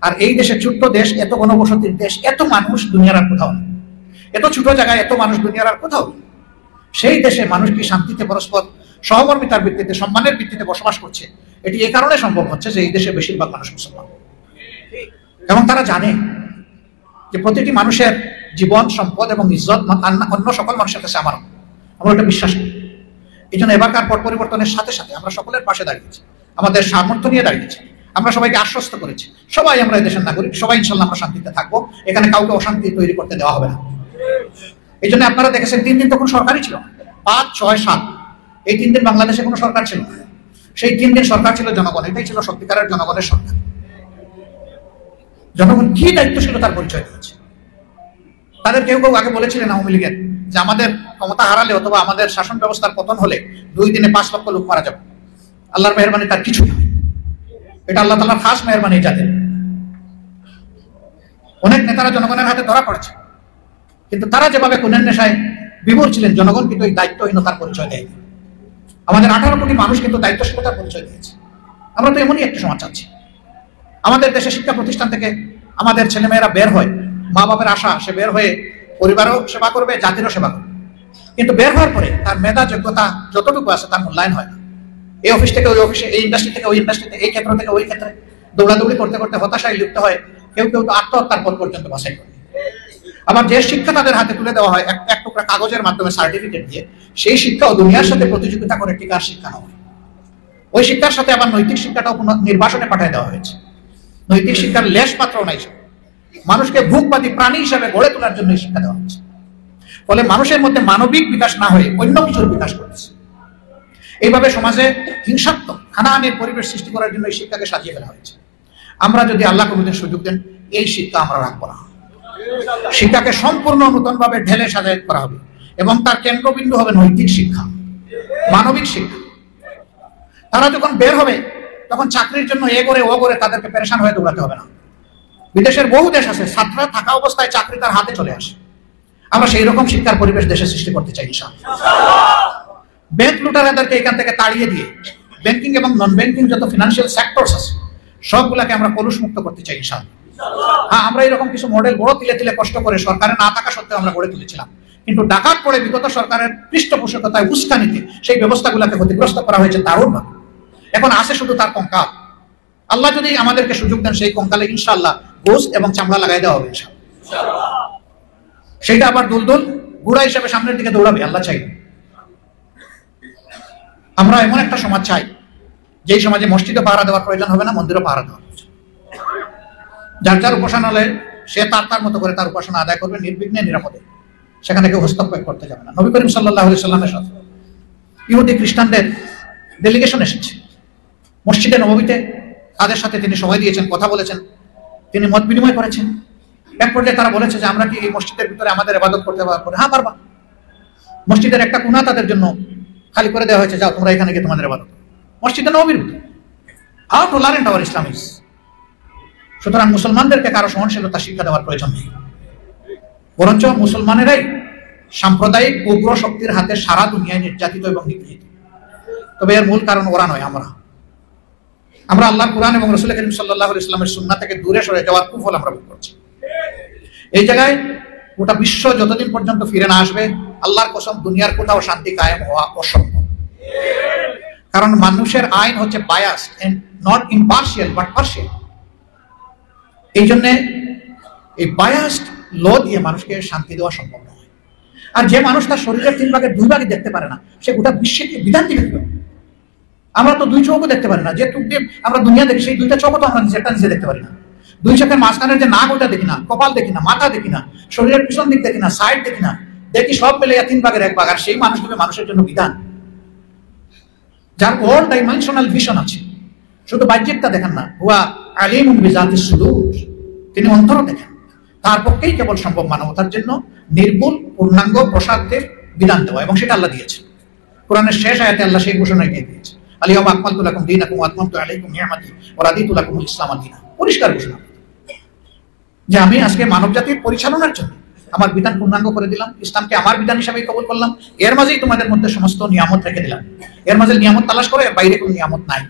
আর এই দেশে ছোট্ট দেশ, এত ঘনবসতির দেশ, এত মানুষ দুনিয়ার আর কোথাও নেই। এত ছোট জায়গায় এত মানুষ দুনিয়ার আর কোথাও নেই। সেই দেশে মানুষ কি শান্তিতে পরস্পর সহমর্মিতার ভিত্তিতে, সম্মানের ভিত্তিতে বসবাস করছে? এটি এই কারণে সম্ভব হচ্ছে যে এই দেশে বেশিরভাগ মানুষ মুসলমান, এবং তারা জানে যে প্রতিটি মানুষের জীবন, সম্পদ এবং ইজ্জত অন্য সকল মানুষের কাছে আমার। আমরা এটা বিশ্বাস করি। এই জন্য এবারকার পট পরিবর্তনের সাথে সাথে আমরা সকলের পাশে দাঁড়িয়েছি, আমাদের সামর্থ্য নিয়ে দাঁড়িয়েছি। আমরা সবাইকে আশ্বস্ত করেছি, সবাই আমরা এই দেশের নাগরিক, সবাই ইনশাল্লাহ আমরা শান্তিতে থাকবো, এখানে কাউকে অশান্তি তৈরি করতে দেওয়া হবে না। এই জন্য আপনারা দেখেছেন 3 দিন তো কোনো সরকারই ছিল না। 5, 6, 7 এই 3 দিন বাংলাদেশে কোনো সরকার ছিল না। সেই 3 দিন সরকার ছিল জনগণ। এটাই ছিল সত্যিকারের জনগণের সরকার। জনগণ কি দায়িত্বশীলতার পরিচয় দিয়েছে। তাদের কেউ কেউ আগে বলেছিলেন আওয়ামী লীগের যে আমাদের ক্ষমতা হারালে অথবা আমাদের শাসন ব্যবস্থার পতন হলে 2 দিনে 5 লক্ষ লোক মারা যাবে। আল্লাহর মেহেরবানি তার কিছু নয়। এটা আল্লাহ তাআলার খাস মেহেরবানি যাদের। অনেক নেতারা জনগণের হাতে ধরা পড়েছে, কিন্তু তারা যেভাবে খুনের নেশায় বিভোর ছিলেন, জনগণ কিন্তু এই দায়িত্বহীনতার পরিচয় দেয়নি। আমাদের 18 কোটি মানুষ কিন্তু দায়িত্বশীলতার পরিচয় দিয়েছে। আমরা তো এমনই একটা সমাজ চাচ্ছি। আমাদের দেশে শিক্ষা প্রতিষ্ঠান থেকে আমাদের ছেলেমেয়েরা বের হয়, মা বাবার আশা সে বের হয়ে পরিবারও সেবা করবে, জাতিরও সেবা করবে। কিন্তু বের হওয়ার পরে তার মেধা যোগ্যতা যতটুকু আছে তার মূল্যায়ন হয় না। এই অফিস থেকে ওই অফিসে, এই ইন্ডাস্ট্রি থেকে ওই ইন্ডাস্ট্রিতে, এই ক্ষেত্র থেকে ওই ক্ষেত্রে দৌড়াদৌড়ি করতে করতে হতাশায় লিপ্ত হয়। কেউ কেউ তো আত্মহত্যার পথ পর্যন্ত বাছাই করে। আবার যে শিক্ষা তাদের হাতে তুলে দেওয়া হয় এক টুকরা কাগজের মাধ্যমে, সার্টিফিকেট দিয়ে, সেই শিক্ষাও দুনিয়ার সাথে প্রতিযোগিতা করে টিকার শিক্ষা নয়। ওই শিক্ষার সাথে আবার নৈতিক শিক্ষাটাও নির্বাসনে পাঠিয়ে দেওয়া হয়েছে। নৈতিক শিক্ষার লেশ মাত্র নাই। মানুষকে ভূখবাদী প্রাণী হিসাবে গড়ে তোলার জন্য শিক্ষা দেওয়া হচ্ছে। ফলে মানুষের মধ্যে মানবিক বিকাশ না হয়ে অন্য কিছুর বিকাশ করেছে। এইভাবে সমাজে হিংসাত্মক হানাহানির পরিবেশ সৃষ্টি করার জন্য এই শিক্ষাকে সাজিয়ে ফেলা হয়েছে। আমরা যদি আল্লাহ কোনোদিন সুযোগ দেন, এই শিক্ষা আমরা রাখবো না। শিক্ষাকে সম্পূর্ণ নতুনভাবে ঢেলে সাজায় করা হবে, এবং তার কেন্দ্রবিন্দু হবে নৈতিক শিক্ষা, মানবিক শিক্ষা। তারা যখন বের হবে তখন চাকরির জন্য এ করে ও করে তাদেরকে পেরেশান হয়ে দৌড়াতে হবে না। বিদেশের বহু দেশ আছে, ছাত্ররা থাকা অবস্থায় চাকরি তার হাতে চলে আসে। আমরা সেই রকম শিক্ষার পরিবেশ দেশে সৃষ্টি করতে চাই ইনশাআল্লাহ। ব্যাংক লুটারাদেরকে এখান থেকে তাড়িয়ে দিয়ে ব্যাংকিং এবং নন ব্যাংকিং যত ফিনান্সিয়াল সেক্টরস আছে সবগুলাকে আমরা কলুষ মুক্ত করতে চাই ইনশাআল্লাহ। হ্যাঁ, আমরা এরকম কিছু মডেল বড় তিলে তিলে কষ্ট করে সরকারে না থাকা সত্ত্বেও আমরা গড়ে তুলেছিলাম, কিন্তু ডাকাত পড়ে বিগত সরকারের পৃষ্ঠপোষকতায় উস্কানিতে সেই ব্যবস্থাগুলোকে ক্ষতিগ্রস্ত করা হয়েছে দারুণভাবে। এখন আসে শুধু তার কঙ্কাল। আল্লাহ যদি আমাদেরকে সুযোগ দেন, সেই কঙ্কালে ইনশাআল্লাহ গোশত এবং চামড়া লাগাই দেওয়া হবে ইনশাআল্লাহ। সেটা আবার দুলদুল গুড়া হিসাবে সামনের দিকে দৌড়াবে, আল্লাহ চাই। আমরা এমন একটা সমাজ চাই যেই সমাজে মসজিদে পাহারা দেওয়ার প্রয়োজন হবে না, মন্দিরও পাহারা দেওয়া। যার যার উপাসনালয়ে সে তার মতো করে তার উপাসনা আদায় করবে নির্বিঘ্নে, নিরাপদে। সেখানে কেউ হস্তক্ষেপ করতে যাবে না। নবী করিম সাল্লাল্লাহু আলাইহি সাল্লামের সাথে ইহুদি খ্রিস্টানদের ডেলিগেশন এসেছে মসজিদে নববীতে। তাদের সাথে তিনি সময় দিয়েছেন, কথা বলেছেন, তিনি মত বিনিময় করেছেন। এক পর্যায়ে তারা বলেছে যে আমরা কি এই মসজিদের ভিতরে আমাদের ইবাদত করতে পারবো? হ্যাঁ, পারবা। মসজিদের একটা কোণা তাদের জন্য খালি করে দেওয়া হয়েছে, যাও তোমরা এখানে গিয়ে তোমাদের ইবাদত করো। মসজিদে নববীর ভিতরে। How tolerant our Islam is. সুতরাং মুসলমানদেরকে কারো সহনশীলতা শিক্ষা দেওয়ার প্রয়োজন নেই, বরঞ্চ মুসলমানেরাই সাম্প্রদায়িক উগ্র শক্তির হাতে সারা দুনিয়ায় নির্যাতিত এবং নিগৃহীত। তবে এর মূল কারণ ওরা নয়, আমরা আল্লাহর কুরআন এবং রাসূল করিম সাল্লাল্লাহু আলাইহি ওয়াসাল্লামের সুন্নাহ থেকে দূরে সরে যাওয়ার কুফল আমরা ভোগ করছি। এই জায়গায় গোটা বিশ্ব যতদিন পর্যন্ত ফিরে না আসবে, আল্লাহর কসম দুনিয়ার কোথাও শান্তি কায়েম হওয়া অসম্ভব। কারণ মানুষের আইন হচ্ছে biased and not impartial but partial. এই জন্য এই বায়াসড ল দিয়ে মানুষকে শান্তি দেওয়া সম্ভব নয়। আর যে মানুষ তার শরীরের 3 ভাগের 2 ভাগই দেখতে পারে না, সে গোটা বিশ্বের বিধান দিবে। আমরা তো 2 চোখও দেখতে পারি না। যে চোখ দিয়ে আমরা দুনিয়া দেখি, সেই 2টা চোখও তো আমরা নিজে দেখতে পারি না। 2 চোখের মাঝখানের যে নাক, ওটা দেখি না, কপাল দেখি না, মাথা দেখি না, শরীরের পিছন দিক দেখি না, সাইড দেখি না, দেখি সব মিলে 3 ভাগের 1 ভাগ। আর সেই মানুষ দেবে মানুষের জন্য বিধান, যার ওয়ার্ল্ড ডাইমেনশনাল ভিশন আছে। শুধু বাহ্যিকটা দেখেন না, হুয়া আলিমুন বিজাতিস সুদূর, তিনি অন্তরও দেখেন। তার পক্ষেই কেবল সম্ভব মানবতার জন্য নির্ভুল পূর্ণাঙ্গ প্রসাদের বিধান দেওয়া, এবং সেটা আল্লাহ দিয়েছে। কোরআনের শেষ আয়াতে আল্লাহ সেই ঘোষণা দিয়ে দিয়েছে, আলিয়াউমা আকমালতু লাকুম দীনাকুম ওয়া আতমামতু আলাইকুম নি'মাতি ওয়া রাদিতু লাকুমুল ইসলাম দীনা। পরিষ্কার ঘোষণা যে আমি আজকে মানব জাতির পরিচালনার জন্য আমার বিধান পূর্ণাঙ্গ করে দিলাম, ইসলামকে আমার বিধান হিসাবে কবুল করলাম, এর মাঝেই তোমাদের মধ্যে সমস্ত নিয়ামত রেখে দিলাম। এর মাঝে নিয়ামত তালাশ করে, এর বাইরে কোনো নিয়ামত নাই।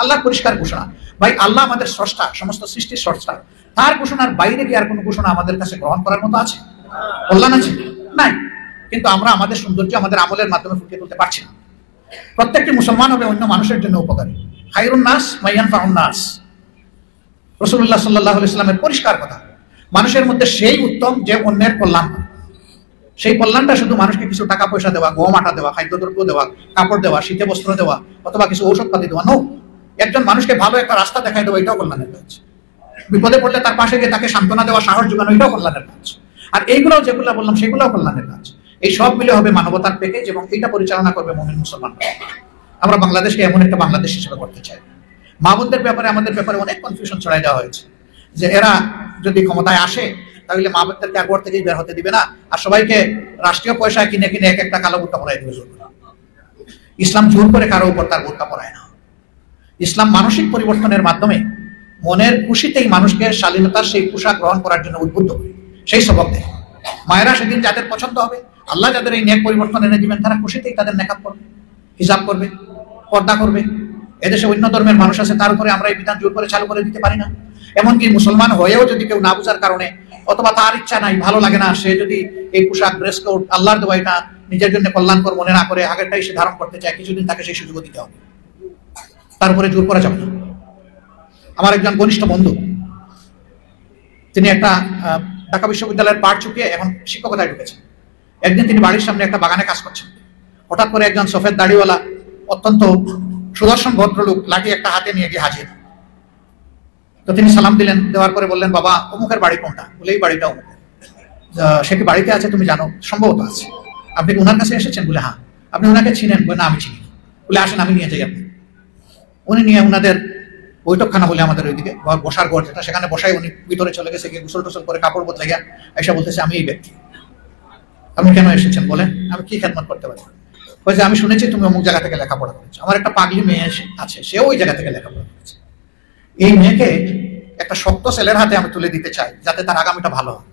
আল্লাহর পরিষ্কার ঘোষণা। ভাই, আল্লাহ আমাদের স্রষ্টা, সমস্ত সৃষ্টির স্রষ্টা, তার ঘোষণার বাইরে কি আর কোনো ঘোষণা আমাদের কাছে গ্রহণ করার মতো আছে? কল্যাণ আছে? নাই। কিন্তু আমরা আমাদের সৌন্দর্য আমাদের আমলের মাধ্যমে ফুটিয়ে তুলতে পারছি না। প্রত্যেকটি মুসলমান হবে অন্য মানুষের জন্য উপকারী। খায়রুন নাস মান ইয়ানফাউন নাস, রাসূলুল্লাহ সাল্লাল্লাহু আলাইহি ওয়াসাল্লামের পরিষ্কার কথা। মানুষের মধ্যে সেই উত্তম যে অন্যের কল্যাণ করে। সেই কল্যাণটা শুধু মানুষকে কিছু টাকা পয়সা দেওয়া, গম আটা দেওয়া, খাদ্যদ্রব্য দেওয়া, কাপড় দেওয়া, শীতে বস্ত্র দেওয়া, অথবা কিছু ঔষধপাতি দেওয়া। নো, একজন মানুষকে ভালো একটা রাস্তা দেখাই দেওয়া, এটাও কল্যাণের কাজ। বিপদে পড়লে তার পাশে গিয়ে তাকে সান্ত্বনা দেওয়া, সাহস যোগানো, এটাও কল্যাণের কাজ। আর এইগুলোও যেগুলো বললাম সেগুলোও কল্যাণের কাজ। এই সব মিলে হবে মানবতার প্যাকেজ, এবং এটা পরিচালনা করবে মুমিন মুসলমান। আমরা বাংলাদেশকে এমন একটা বাংলাদেশ হিসেবে করতে চাই। মা বোনদের ব্যাপারে, আমাদের ব্যাপারে অনেক কনফিউশন ছড়াই দেওয়া হয়েছে যে এরা যদি ক্ষমতায় আসে তাহলে মা বোনদেরকে আগর থেকেই বের হতে দিবে না, আর সবাইকে রাষ্ট্রীয় পয়সা কিনে কিনে এক একটা কালো বোরকা পরাই দেবে। ইসলাম জোর করে কারো উপর তার বোরকা পরায় না। ইসলাম মানসিক পরিবর্তনের মাধ্যমে মনের খুশিতেই মানুষকে শালীনতার সেই পোশাক গ্রহণ করার জন্য উদ্বুদ্ধ করে, সেই সবক দেয়। মায়েরা সেদিন যাদের পছন্দ হবে, আল্লাহ যাদের এই নেক পরিবর্তন এনে দিবেন, তারা খুশিতেই তাদের নেকাব করবে, হিজাব করবে, পর্দা করবে। এদেশে অন্য ধর্মের মানুষ আছে, তার উপরে আমরা এই বিধান জোর করে চালু করে দিতে পারি না। এমনকি মুসলমান হয়েও যদি কেউ না বুঝার কারণে, অথবা তার ইচ্ছা নাই, ভালো লাগে না, সে যদি এই পোশাক, ড্রেস কোড, আল্লাহর দেওয়া এটা নিজের জন্য কল্যাণকর মনে না করে আগেরটাই সে ধারণ করতে চায়, কিছুদিন তাকে সেই সুযোগ দিতে হবে। তার উপরে জোর করা যাবে না। আমার একজন ঘনিষ্ঠ বন্ধু, তিনি একটা ঢাকা বিশ্ববিদ্যালয়ের পাঠ চুকিয়ে এখন শিক্ষকতায় ঢুকেছেন। একদিন তিনি বাড়ির সামনে একটা বাগানে কাজ করছেন। হঠাৎ করে একজন সফেদ দাড়িওয়ালা অত্যন্ত সুদর্শন ভদ্রলোক লাঠি একটা হাতে নিয়ে গিয়ে হাজির। তো তিনি সালাম দিলেন, দেওয়ার পরে বললেন, বাবা অমুকের বাড়ি কোনটা? বলে এই বাড়িটা অমুকের। সে কি বাড়িতে আছে? তুমি জানো? সম্ভবত আছে। আপনি কি ওনার কাছে এসেছেন? বলে হ্যাঁ। আপনি ওনাকে চিনেন? বলে না, আমি চিনি। বলে আসেন, আমি নিয়ে যাই আপনি। উনি নিয়ে ওনাদের বৈঠকখানা বলে আমাদের ওইদিকে বসার ঘর যেটা, সেখানে বসাই উনি ভিতরে চলে গেছে, গিয়ে গোসল টোসল করে কাপড় বদলে গিয়া এসে বলতেছে, আমি এই ব্যক্তি। আপনি কেন এসেছেন? বলেন, আমি কি খেদমত করতে পারি? বলছে, আমি শুনেছি তুমি অমুক জায়গা থেকে লেখাপড়া করেছো, আমার একটা পাগলি মেয়ে আছে, সেও ওই জায়গা থেকে লেখাপড়া করেছে। এই মেয়েকে একটা শক্ত ছেলের হাতে আমি তুলে দিতে চাই, যাতে তার আগামীটা ভালো হয়।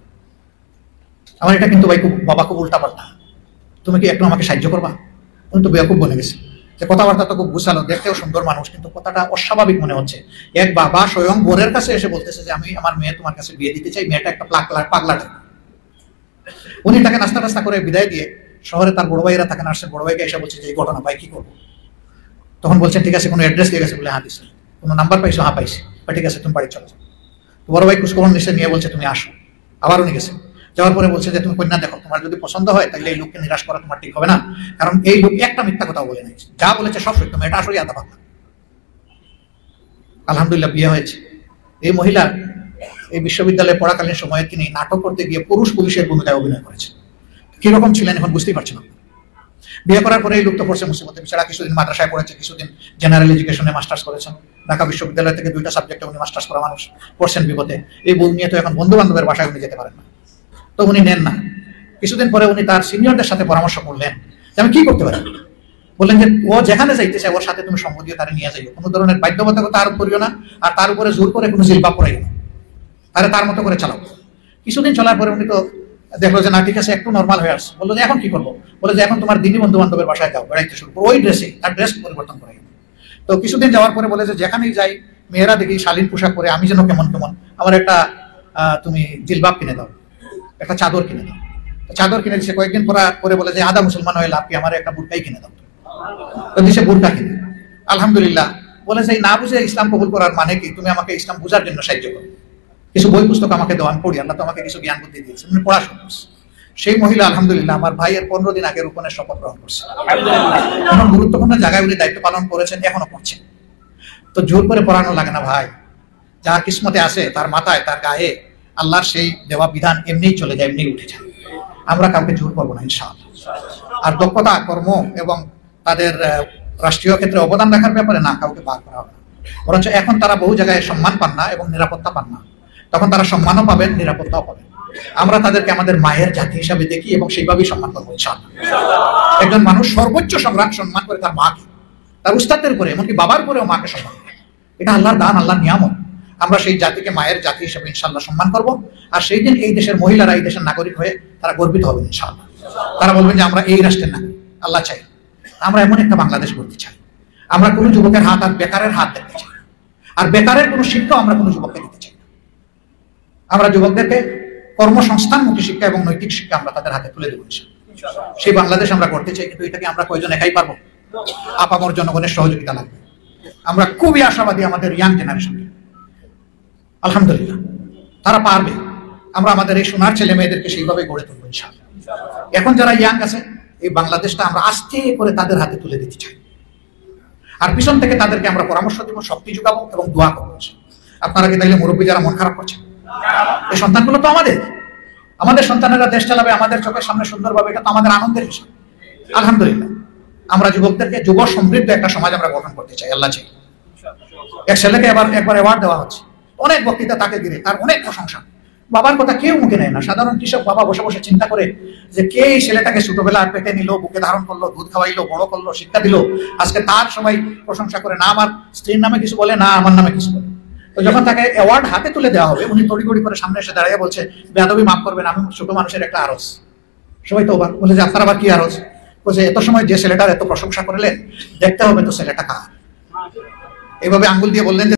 আমার এটা কিন্তু ভাই বাবা খুব উল্টাপাল্টা, তুমি কি একটু আমাকে সাহায্য করবা? উনি তো বেয়াকুব বলে গেছে, যে কথাবার্তা তো খুব গুছালো, দেখতেও সুন্দর মানুষ, কিন্তু কথাটা অস্বাভাবিক মনে হচ্ছে। এক বাবা স্বয়ং বোনের কাছে এসে বলতেছে যে আমি আমার মেয়ে তোমার কাছে বিয়ে দিতে চাই, মেয়েটা একটা পাগলাটা। উনি তাকে নাস্তা টাস্তা করে বিদায় দিয়ে শহরে তার বড় ভাইয়েরা তাকে নার্সের বড় ভাইকে এসে বলছে যে এই ঘটনা, ভাই কি করবো? তখন বলছেন, ঠিক আছে, কোনো অ্যাড্রেস দিয়ে গেছে? বলে হ্যাঁ দিচ্ছে। কোনো নাম্বার পাইছো? হ্যাঁ পাইছি। ঠিক আছে, তুমি বাড়ি চলো। বড় ভাই খোঁজখবর নিশ্চয় নিয়ে বলছে তুমি আসো। আবার উনি গেছে, যাওয়ার পরে বলছে যে তুমি কন্যা দেখো, তোমার যদি পছন্দ হয় তাহলে এই লোককে নিরাশ করা তোমার ঠিক হবে না, কারণ এই লোক একটা মিথ্যা কথা বলে নাই, যা বলেছে সব সত্য, এটা আসলে আদা পাতা। আলহামদুলিল্লাহ বিয়ে হয়েছে। এই মহিলা এই বিশ্ববিদ্যালয়ে পড়াকালীন সময়ে তিনি নাটক করতে গিয়ে পুলিশের ভূমিকায় অভিনয় করেছেন। কিরকম ছিলেন এখন বুঝতেই পারছেন। বিয়ে করার পরে এই লোক তো পড়ছে মুসিবতে, বেচারা কিছুদিন মাদ্রাসায় পড়েছে, কিছুদিন জেনারেল এডুকেশনে মাস্টার্স করেছেন। ঢাকা বিশ্ববিদ্যালয় থেকে 2টা সাবজেক্টে উনি মাস্টার্স করা মানুষ, পড়ছেন বিপদে। এই বউ নিয়ে তো এখন বন্ধু বান্ধবের বাসায় উনি যেতে পারেন না, তো উনি নেন না। কিছুদিন পরে উনি তার সিনিয়রদের সাথে পরামর্শ করলেন যে আমি কি করতে পারি। বললেন যে ও যেখানে যাইতে চায় ওর সাথে তুমি সঙ্গ দিয়ে তারা নিয়ে যাইও, কোনো ধরনের বাধ্যবাধকতা আরোপ করিও না, আর তার উপরে জোর করে কোনো জিলবা পড়াইও না, তারা তার মতো করে চালাও। কিছুদিন চলার পরে উনি তো দেখলো যে না ঠিক আছে, একটু নর্মাল হয়ে আসছে। বললো যে এখন কি করবো? বলে যে এখন তোমার দিনী বন্ধু বান্ধবের বাসায় যাও, বেড়াইতে শুরু করো, ওই ড্রেসে, তার ড্রেস পরিবর্তন করে। তো কিছুদিন যাওয়ার পরে বলে যে যেখানেই যাই মেয়েরা দেখি শালীন পোশাক পরে, আমি যেন কেমন কেমন, আমার একটা তুমি জিলবাব কিনে দাও, একটা চাদর কিনে দাও। চাদর কিনে দিচ্ছে। কয়েকদিন পরে বলে যে আদা মুসলমান হয়ে লাভ কি, আমার একটা বুরকাই কিনে দাও। তো দিচ্ছে বুরকা কিনে। আলহামদুলিল্লাহ। বলে যে না বুঝে ইসলাম কবুল করার মানে কি, তুমি আমাকে ইসলাম বুঝার জন্য সাহায্য করো, কিছু বই পুস্তক আমাকে দাও, আমি পড়ি, আল্লাহ তো আমাকে কিছু জ্ঞান বুদ্ধি দিয়েছে, তুমি পড়াশোনা করছি। সেই মহিলা আলহামদুলিল্লাহ আমার ভাইয়ের 15 দিন আগে রূপনের শপথ গ্রহণ করছে। এখন গুরুত্বপূর্ণ জায়গায় উনি দায়িত্ব পালন করেছেন, এখনো করছেন। তো জোর করে পড়ানো লাগে না ভাই, যার কিসমতে আসে তার মাথায়, তার গায়ে আল্লাহর সেই দেওয়া বিধান এমনিই চলে যায়, এমনি উঠে যায়। আমরা কাউকে জোর করবো না ইনশাআল্লাহ। আর দক্ষতা, কর্ম এবং তাদের রাষ্ট্রীয় ক্ষেত্রে অবদান রাখার ব্যাপারে না কাউকে বার করা হবে না। বরঞ্চ এখন তারা বহু জায়গায় সম্মান পান না এবং নিরাপত্তা পান না, তখন তারা সম্মানও পাবেন, নিরাপত্তাও পাবেন। আমরা তাদেরকে আমাদের মায়ের জাতি হিসাবে দেখি এবং সেইভাবেই সম্মান করবো ইনশাআল্লাহ। একজন মানুষ সর্বোচ্চ সম্মান করে তার মাকে, তার উস্তাদের উপরে, এমনকি বাবার উপরেও মাকে সম্মান করে। এটা আল্লাহর দান, আল্লাহর নিয়ামত। আমরা সেই জাতিকে মায়ের জাতি হিসেবে ইনশাআল্লাহ সম্মান করব। আর সেই দিন এই দেশের মহিলারা এই দেশের নাগরিক হয়ে তারা গর্বিত হবেন ইনশাআল্লাহ। তারা বলবেন যে আমরা এই রাষ্ট্রের নাগরিক। আল্লাহ চাই আমরা এমন একটা বাংলাদেশ করতে চাই। আমরা কোনো যুবকের হাত আর বেকারের হাত দেখতে চাই না। আর বেকারের কোনো শিক্ষা আমরা কোনো যুবককে দিতে চাই না। আমরা যুবকদেরকে কর্মসংস্থানমুখী শিক্ষা এবং নৈতিক শিক্ষা আমরা তাদের হাতে তুলে দেবো ইনশাআল্লাহ। সেই বাংলাদেশ আমরা করতে চাই, কিন্তু এটাকে আমরা কয়জন একাই পারবো? আপামর জনগণের সহযোগিতা লাগবে। আমরা খুবই আশাবাদী আমাদের ইয়াং জেনারেশন, আলহামদুলিল্লাহ তারা পারবে। আমরা আমাদের এই সোনার ছেলে মেয়েদেরকে সেইভাবে গড়ে তুলবো ইনশাআল্লাহ। এখন যারা ইয়াং আছে, এই বাংলাদেশটা আমরা আস্তে করে তাদের হাতে তুলে দিতে চাই। আর পিছন থেকে তাদেরকে আমরা পরামর্শ দিব, শক্তি যোগাবো এবং দোয়া করবো। আপনারা কি তাইলে মুরব্বী যারা মন খারাপ করছেন? এই সন্তানগুলো তো আমাদের সন্তানেরা দেশ চালাবে আমাদের চোখের সামনে সুন্দরভাবে, এটা তো আমাদের আনন্দের বিষয়। আলহামদুলিল্লাহ আমরা যুবকদেরকে যুব সমৃদ্ধ একটা সমাজ আমরা গঠন করতে চাই। আল্লাহ চাই। এক ছেলেকে একবার অ্যাওয়ার্ড দেওয়া হচ্ছে, অনেক বক্তৃতা তাকে দিলে, তার অনেক প্রশংসা। বাবার কথা কেউ মুখে নেয় না। সাধারণ কৃষক বাবা বসে বসে চিন্তা করে যে কে এই ছেলেটাকে ছোটবেলা পেটে নিল, বুকে ধারণ করলো, দুধ খাওয়াইলো, বড় করলো, শিক্ষা দিল, আজকে তার সবাই প্রশংসা করে, না আমার স্ত্রীর নামে কিছু বলে, না আমার নামে কিছু বলে। তো যখন তাকে অ্যাওয়ার্ড হাতে তুলে দেওয়া হবে, উনি তড়িঘড়ি করে সামনে এসে দাঁড়িয়ে বলছে, বেয়াদবি মাফ করবেন, আমি ছোট মানুষের একটা আরজ। সবাই তো অবাক, বলে যে আপনার আবার কি আরজ? বলছে এত সময় যে ছেলেটার এত প্রশংসা করলেন, দেখতে হবে তো ছেলেটা কার। এইভাবে আঙ্গুল দিয়ে বললেন যে